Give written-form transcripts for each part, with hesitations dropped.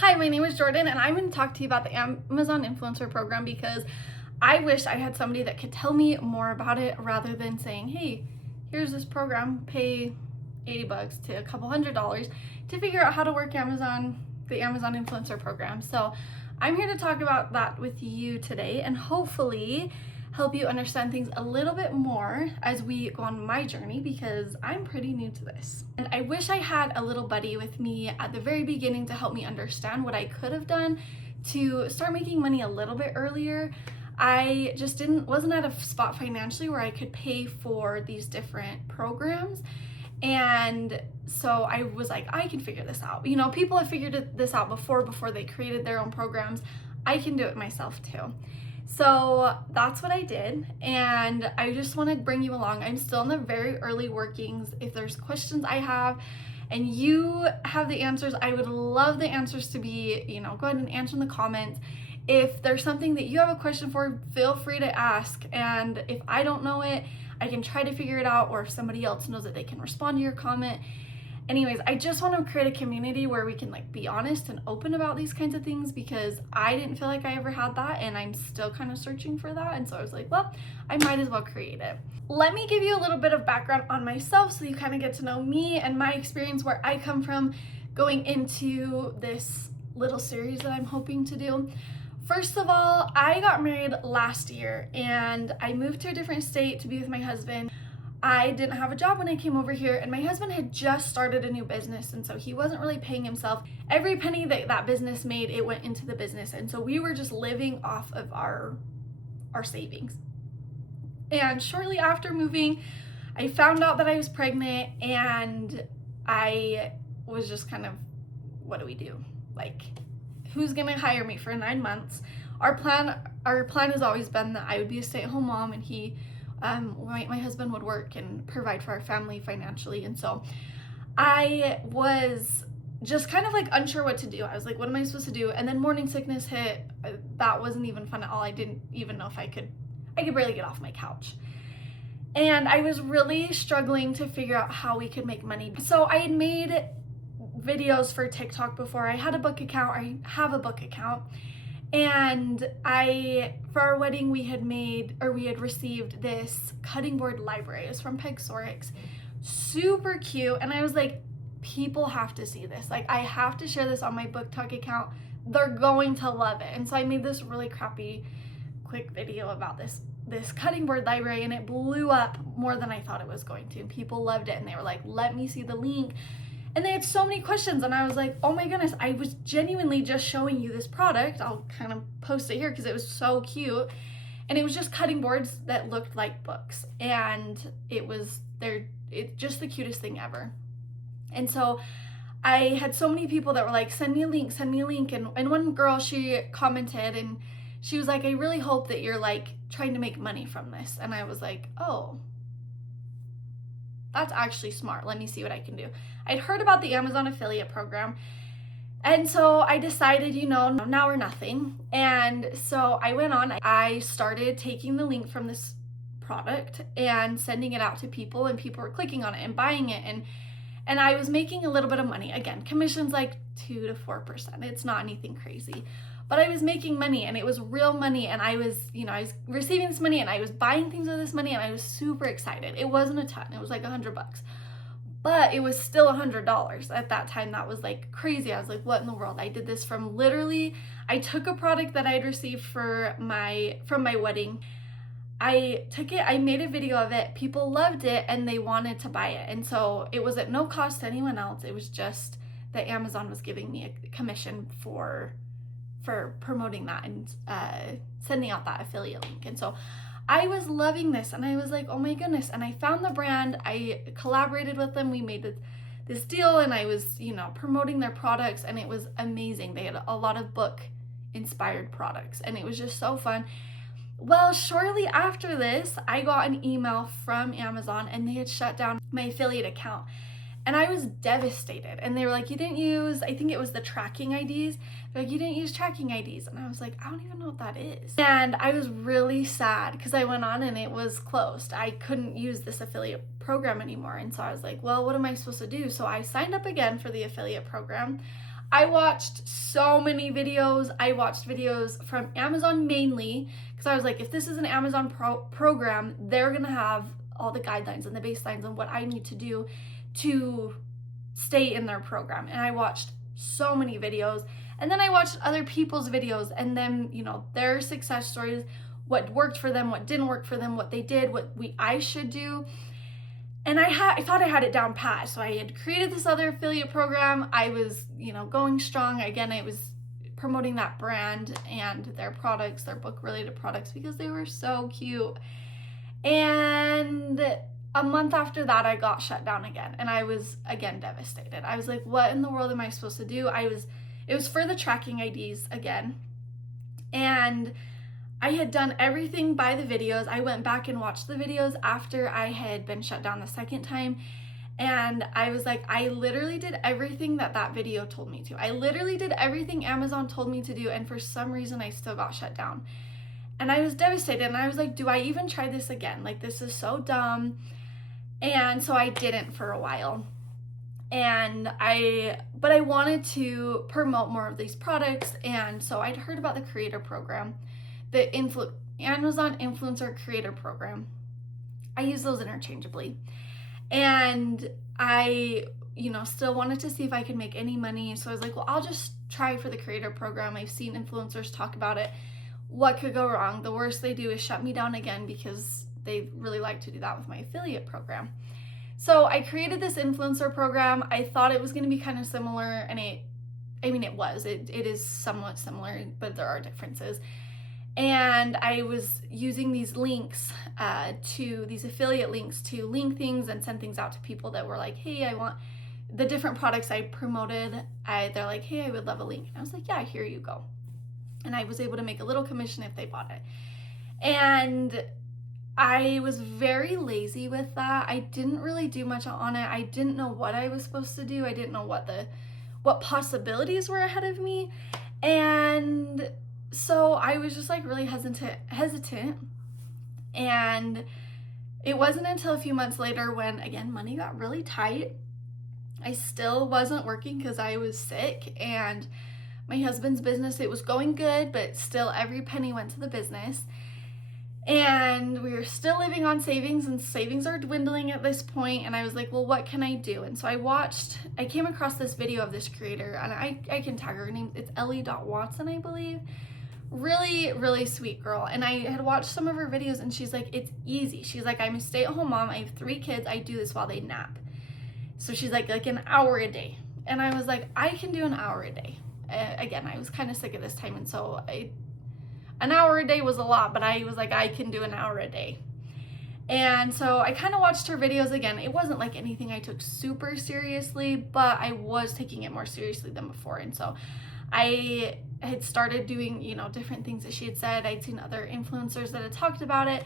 Hi, my name is Jordan, and I'm going to talk to you about the Amazon Influencer Program because I wish I had somebody that could tell me more about it rather than saying, hey, here's this program, pay $80 to a couple $100 to figure out how to work the Amazon Influencer Program. So I'm here to talk about that with you today and hopefully help you understand things a little bit more as we go on my journey because I'm pretty new to this. And I wish I had a little buddy with me at the very beginning to help me understand what I could have done to start making money a little bit earlier. I just wasn't at a spot financially where I could pay for these different programs. And so I was like, I can figure this out. You know, people have figured this out before they created their own programs. I can do it myself too. So that's what I did, and I just want to bring you along. I'm still in the very early workings. If there's questions I have and you have the answers, I would love the answers to be, go ahead and answer in the comments. If there's something that you have a question for, feel free to ask, and if I don't know it, I can try to figure it out, or if somebody else knows it, they can respond to your comment. Anyways, I just want to create a community where we can be honest and open about these kinds of things because I didn't feel like I ever had that, and I'm still kind of searching for that. And so I was like, well, I might as well create it. Let me give you a little bit of background on myself so you kind of get to know me and my experience, where I come from going into this little series that I'm hoping to do. First of all, I got married last year and I moved to a different state to be with my husband. I didn't have a job when I came over here, and my husband had just started a new business, and so he wasn't really paying himself. Every penny that business made, it went into the business, and so we were just living off of our savings. And shortly after moving, I found out that I was pregnant, and I was just kind of, what do we do? Who's gonna hire me for 9 months? Our plan has always been that I would be a stay-at-home mom, and my husband would work and provide for our family financially. And so I was just kind of unsure what to do. I was like, what am I supposed to do? And then morning sickness hit. That wasn't even fun at all. I didn't even know if I could barely get off my couch. And I was really struggling to figure out how we could make money. So I had made videos for TikTok before. I had a book account. I have a book account. And for our wedding, we had received this cutting board library. It was from Pegsorix. Super cute. And I was like, people have to see this. I have to share this on my BookTok account. They're going to love it. And so I made this really crappy, quick video about this cutting board library, and it blew up more than I thought it was going to. And people loved it, and they were like, let me see the link. And they had so many questions, and I was like, oh my goodness, I was genuinely just showing you this product. I'll kind of post it here because it was so cute. And it was just cutting boards that looked like books. And it's just the cutest thing ever. And so I had so many people that were like, send me a link. And one girl, she commented, and she was like, I really hope that you're trying to make money from this. And I was like, oh, that's actually smart. Let me see what I can do. I'd heard about the Amazon affiliate program, and so I decided, now or nothing. And so I went on, I started taking the link from this product and sending it out to people, and people were clicking on it and buying it, and I was making a little bit of money. Again, commission's 2 to 4%. It's not anything crazy. But I was making money, and it was real money, and I was receiving this money, and I was buying things with this money, and I was super excited. It wasn't a ton. It was $100. But it was still $100 at that time. That was crazy. I was like, what in the world? I did this from literally, I took a product that I had received from my wedding. I took it, I made a video of it. People loved it, and they wanted to buy it. And so it was at no cost to anyone else. It was just that Amazon was giving me a commission for promoting that and sending out that affiliate link. And so I was loving this, and I was like, oh my goodness. And I found the brand, I collaborated with them, we made this deal, and I was promoting their products, and it was amazing. They had a lot of book inspired products, and it was just so fun. Well, shortly after this, I got an email from Amazon, and they had shut down my affiliate account. And I was devastated. And they were like, you didn't use, I think it was the tracking IDs. They're like, you didn't use tracking IDs. And I was like, I don't even know what that is. And I was really sad because I went on and it was closed. I couldn't use this affiliate program anymore. And so I was like, well, what am I supposed to do? So I signed up again for the affiliate program. I watched so many videos. I watched videos from Amazon mainly because I was like, if this is an Amazon program, they're gonna have all the guidelines and the baselines and what I need to do to stay in their program. And I watched so many videos, and then I watched other people's videos and then, you know, their success stories, what worked for them, what didn't work for them, what they did, what I should do. And I thought I had it down pat. So I had created this other affiliate program. I was, you know, going strong. Again, I was promoting that brand and their products, their book related products, because they were so cute. And a month after that, I got shut down again. And I was again devastated. I was like, what in the world am I supposed to do? It was for the tracking IDs again. And I had done everything by the videos. I went back and watched the videos after I had been shut down the second time. And I was like, I literally did everything that video told me to. I literally did everything Amazon told me to do. And for some reason, I still got shut down. And I was devastated. And I was like, do I even try this again? Like, this is so dumb. And so I didn't for a while. But I wanted to promote more of these products. And so I'd heard about the creator program, the Amazon Influencer Creator Program. I use those interchangeably. And I, you know, still wanted to see if I could make any money. So I was like, well, I'll just try for the creator program. I've seen influencers talk about it. What could go wrong? The worst they do is shut me down again, because they really like to do that with my affiliate program. So I created this influencer program. I thought it was going to be kind of similar, and it is somewhat similar, but there are differences. And I was using these links these affiliate links to link things and send things out to people that were like, hey, I want the different products I promoted. They're like, hey, I would love a link. And I was like, yeah, here you go. And I was able to make a little commission if they bought it. And I was very lazy with that. I didn't really do much on it. I didn't know what I was supposed to do. I didn't know what possibilities were ahead of me. And so I was just like really hesitant. And it wasn't until a few months later when, again, money got really tight. I still wasn't working because I was sick, and my husband's business, it was going good, but still every penny went to the business. And we were still living on savings, and savings are dwindling at this point. And I was like, well, what can I do? And so I came across this video of this creator, and I can tag her name. It's Ellie.Watson, I believe. Really, really sweet girl. And I had watched some of her videos, and she's like, it's easy. She's like, I'm a stay-at-home mom. I have 3 kids. I do this while they nap. So she's like an hour a day. And I was like, I can do an hour a day. Again, I was kind of sick at this time, and so an hour a day was a lot, but I was like, I can do an hour a day. And so I kind of watched her videos again. It wasn't like anything I took super seriously, but I was taking it more seriously than before. And so I had started doing, you know, different things that she had said. I'd seen other influencers that had talked about it,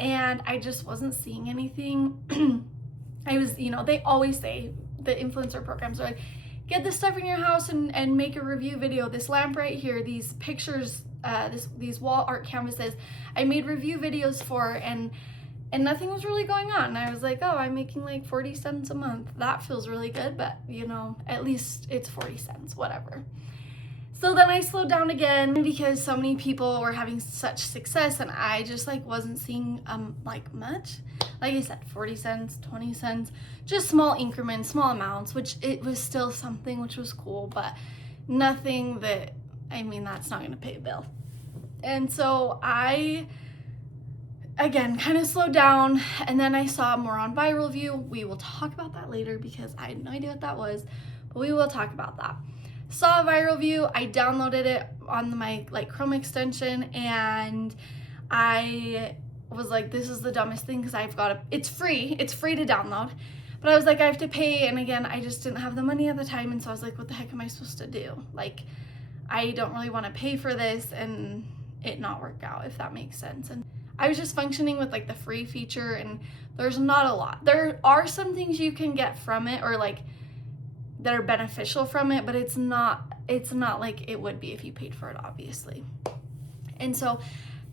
and I just wasn't seeing anything. I was, you know, they always say, the influencer programs are like, get this stuff in your house and make a review video. This lamp right here, these pictures, these wall art canvases, I made review videos for, and nothing was really going on. And I was like, oh, I'm making like 40 cents a month. That feels really good, but you know, at least it's 40 cents, whatever. So then I slowed down again because so many people were having such success, and I just like wasn't seeing like much. Like I said, 40 cents, 20 cents, just small increments, small amounts, which it was still something, which was cool, but nothing that, I mean, that's not gonna pay a bill. And so I, again, kind of slowed down, and then I saw more on Viral View. We will talk about that later because I had no idea what that was, but we will talk about that. Saw Viral View, I downloaded it on my like Chrome extension, and I was like, this is the dumbest thing because it's free to download, but I was like, I have to pay, and again, I just didn't have the money at the time, and so I was like, what the heck am I supposed to do? Like, I don't really want to pay for this and it not work out, if that makes sense. And I was just functioning with like the free feature, and there's not a lot. There are some things you can get from it, or like that are beneficial from it, but it's not like it would be if you paid for it, obviously. And so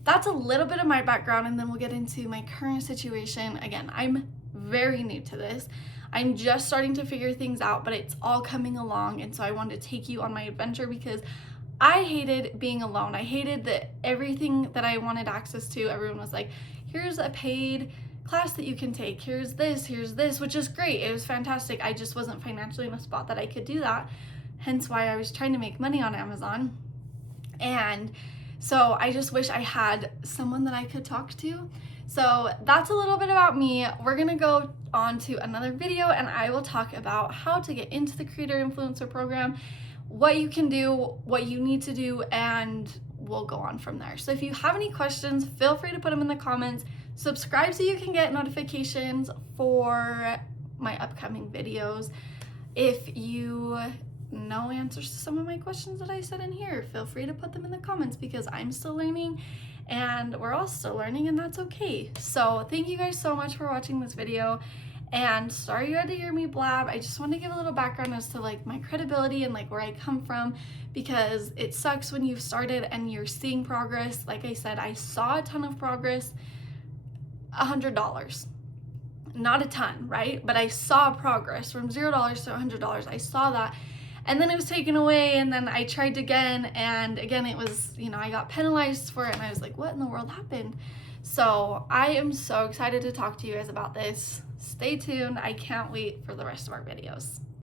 that's a little bit of my background, and then we'll get into my current situation. Again, I'm very new to this. I'm just starting to figure things out, but it's all coming along. And so I wanted to take you on my adventure because I hated being alone. I hated that everything that I wanted access to, everyone was like, here's a paid class that you can take, here's this, which is great. It was fantastic. I just wasn't financially in a spot that I could do that. Hence why I was trying to make money on Amazon. And so I just wish I had someone that I could talk to. So that's a little bit about me. We're gonna go on to another video and I will talk about how to get into the Creator Influencer Program, what you can do, what you need to do, and we'll go on from there. So if you have any questions, feel free to put them in the comments. Subscribe so you can get notifications for my upcoming videos. If you know answers to some of my questions that I said in here, feel free to put them in the comments because I'm still learning and we're all still learning, and that's okay. So thank you guys so much for watching this video, and sorry you had to hear me blab. I just want to give a little background as to like my credibility and like where I come from, because it sucks when you've started and you're seeing progress. Like I said, I saw a ton of progress. $100, not a ton, right? But I saw progress from $0 to $100. I saw that, and then it was taken away, and then I tried again, and again it was, you know, I got penalized for it, and I was like, what in the world happened? So I am so excited to talk to you guys about this. Stay tuned. I can't wait for the rest of our videos.